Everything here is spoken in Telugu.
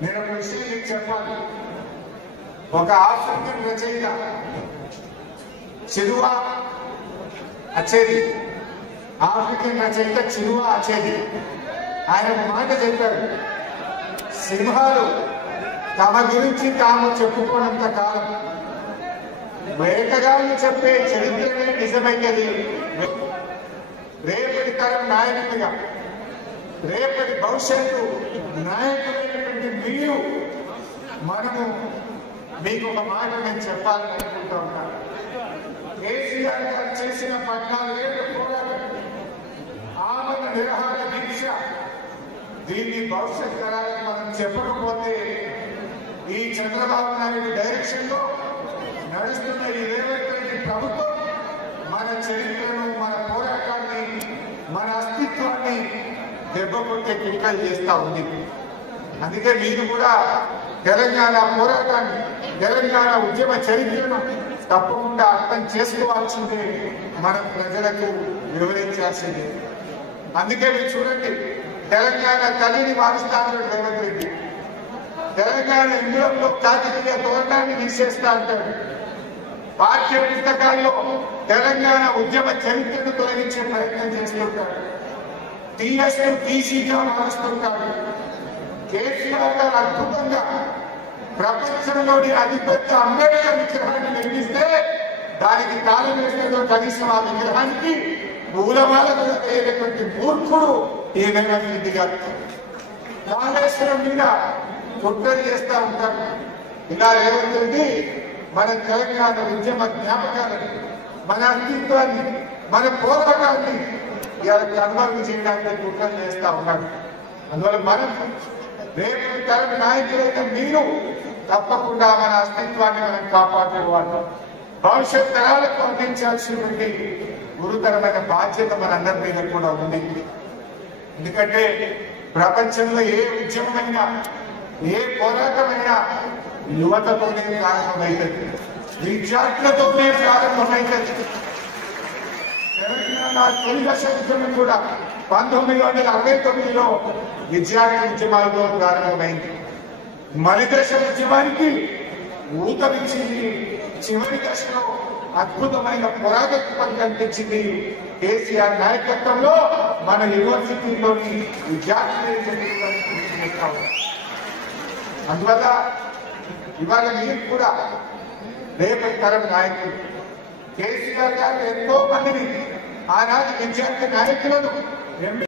నేను ఒక విషయం మీకు చెప్పాలి. ఒక ఆఫ్రికన్ రచయిత చినువా అచేది, ఆఫ్రికన్ రచయిత చినువా అచేది ఆయన ఒక మాట చెప్పారు. సింహాలు తమ గురించి తాము చెప్పుకోనంత కాలం వేటగాళ్ళు చెప్పే చరిత్రనే నిజమైనది. రేపటి తరం నాయకుడిగా, రేపటి భవిష్యత్తు నాయకులైనటువంటి మీరు మనము మీకు ఒక మాట నేను చెప్పాలని అనుకుంటా ఉంటాను. కేసీఆర్ గారు చేసిన 14 ఏళ్ల పోరాటం, ఆమరణ నిరాహార దీక్ష, దీన్ని భవిష్యత్ తరాలకు మనం చెప్పకపోతే ఈ చంద్రబాబు నాయుడు డైరెక్షన్ లో నడుస్తున్న ఈ రేవంత్ రెడ్డి ప్రభుత్వం మన చరిత్రను, మన పోరాటాన్ని, మన అస్తిత్వాన్ని దెబ్బకొట్టే కిటికలు చేస్తా ఉంది. అందుకే మీరు కూడా తెలంగాణ పోరాటాన్ని, తెలంగాణ ఉద్యమ చరిత్రను తప్పకుండా అర్థం చేసుకోవాల్సిందే, మన ప్రజలకు వివరించాల్సిందే. అందుకే మీరు చూడండి, తెలంగాణ తల్లిని మారుస్తాడు రేవంత్ రెడ్డి. తెలంగాణ ఇందులో కాకతీయ తోరణాన్ని తీసేస్తా అంటాడు. పాఠ్య పుస్తకాల్లో తెలంగాణ ఉద్యమ చరిత్రను తొలగించే ప్రయత్నం చేస్తుంటాడు. టీఎస్ను టీసీగా మారుస్తుంటాడు. కేసీఆర్ గారు అద్భుతంగా ప్రపంచంలోని అతిపెద్ద అంబేద్కర్ విగ్రహాన్ని నిర్మిస్తే దానికి తాళం వేసేదో కనీసం ఆ విగ్రహానికి మూలమాల కూడా వేయనటువంటి మూర్ఖుడు ఈ రేవంత్ రెడ్డి గారు. కాళేశ్వరం మీద కుట్రలు చేస్తా ఉంటారు. ఇలా రేవంత్ రెడ్డి మన తెలంగాణ ఉద్యమ జ్ఞాపకాలని, మన అస్తిత్వాన్ని, మన పోరాటాన్ని ఇవాళ అనుభవం చేయడానికి కుట్రలు చేస్తా ఉన్నాడు. అందువల్ల మనం రేపు తరం నాయకులైన మీరు తప్పకుండా మన అస్తిత్వాన్ని మనం కాపాడుకోవాలి. భవిష్యత్ తరాలకు అందించాల్సినటువంటి గురుతరమైన బాధ్యత మనందరి మీద కూడా ఉంది. ఎందుకంటే ప్రపంచంలో ఏ ఉద్యమమైనా, ఏ పోరాటమైనా యువతతోనే ప్రారంభమైంది, విద్యార్థులతోనే ప్రారంభమైంది. తెలంగాణ తొలి దశ ఉద్యమం కూడా 1969లో విద్యార్థి ఉద్యమాలతో ప్రారంభమైంది. మలి దశ ఉద్యమానికి ఊతమిచ్చింది. చివరి దశలో అద్భుతమైన పురాతత్వం కనిపించింది. కేసీఆర్ నాయకత్వంలో మన యూనివర్సిటీలోని విద్యార్థులు. అందువల్ల ఇవాళ మీరు కూడా రేపటి తరం నాయకులు. కేసీఆర్ గారు ఎంతో మందిని ఆనాటి విద్యార్థి నాయకులను